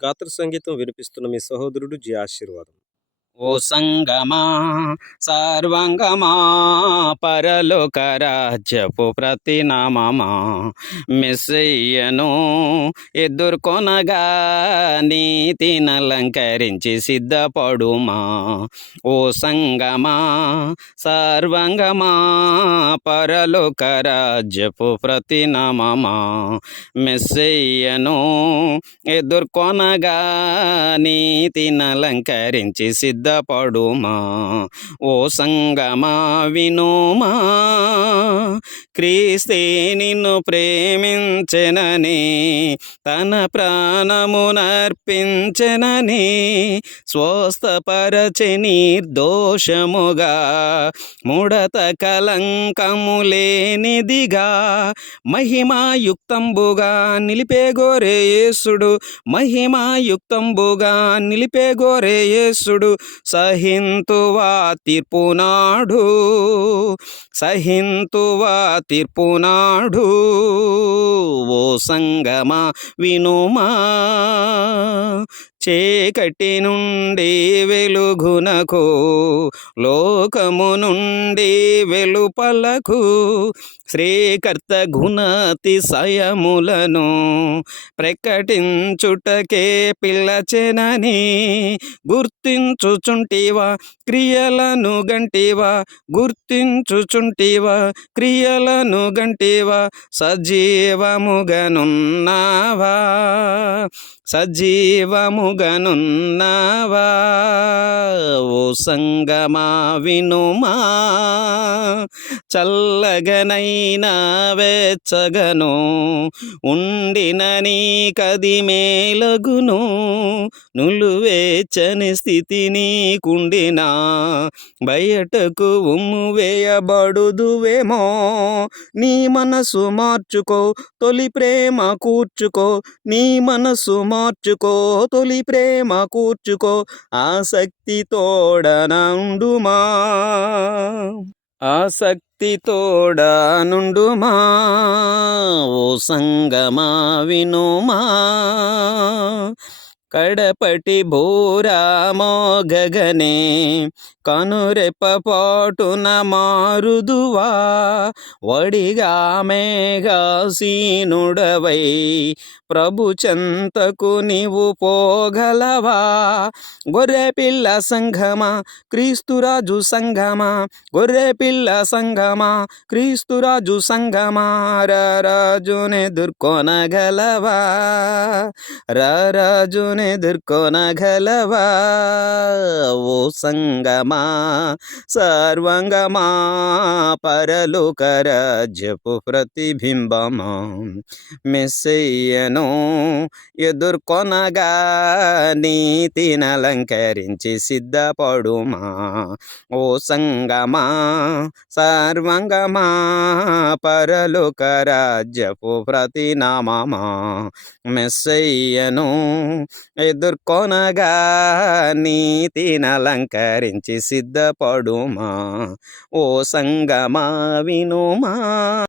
గాత్ర సంగీతం వినిపిస్తున్న మీ సహోదరుడు జి ఆశీర్వాదం. ఓ సంగమా సర్వంగమా పరలోక రాజ్యపు ప్రతినామమా మెస్సయ్యను ఎదుర్కొనగా నీతినలంకరించి సిద్ధపడుమా. ఓ సంగమా సర్వంగమా పరలోక రాజ్యపు ప్రతినామమా మెస్సయ్యను ఎదుర్కొనగా నీతినలంకరించి సిద్ధపడుమా ఓ సంగమా వినుమా? క్రీస్తే నిన్ను ప్రేమించెనని తన ప్రాణమునర్పించెనని స్వస్థపరచి నిర్దోషముగా ముడత కలంకము లేనిదిగా మహిమాయుక్తంబుగా నిలిపే గోరే యేసుడు మహిమాయుక్తంబుగా నిలిపే గోరే యేసుడు సహింతువా తీర్పునాడు సహింతువా తీర్పునాడు ఓ సంగమా వినుమా చీకటి నుండి వెలుగునకు లోకము నుండి వెలుపలకు శ్రీకర్త గుణతిశయములను ప్రకటించుటకే పిల్లచెనని గుర్తించుచుంటివా క్రియలను గంటివా గుర్తించుచుంటివా క్రియలను గంటివా సజీవముగనున్నావా సజీవముగనున్నావా ఓ సంగమా వినుమా? చల్లగనైనా వెచ్చగను. ఉండిన నీ కది మేలగును. నులువేచని స్థితి నీకుండినా. బయటకు ఉమ్ము వేయబడుదువేమో. నీ మనసు మార్చుకో తొలి ప్రేమ కూర్చుకో. నీ మనసు మార్చుకో తొలి ప్రేమ కూర్చుకో. ఆసక్తి నుండుమా. ఆసక్తి తోడనుండుమా ఓ సంగమా వినుమా. కడపటి భూరామో గగనే కనురెప్ప పాటున మారుదువా వడిగా మేఘాసీనుడవై ప్రభు చెంతకు నీవు పోగలవా? గొర్రె పిల్ల సంఘమా క్రీస్తురాజు సంఘమా గొర్రె పిల్ల సంఘమా క్రీస్తురాజు సంఘమా రాజుని రాజుని ఎదుర్కొనగలవా ఓ సంగమా సర్వంగమా పరలోక రాజ్యపు ప్రతిబింబమా? మెస్సయ్యను ఎదుర్కొనగా నీతినలంకరించి సిద్ధపడుమా? ఓ సంగమా సర్వంగమా పరలోక రాజ్యపు ప్రతినామమా? మెస్సయ్యను ఎదుర్కొనగా నీతినలంకరించి సిద్ధపడుమా? ఓ సంగమా వినుమా?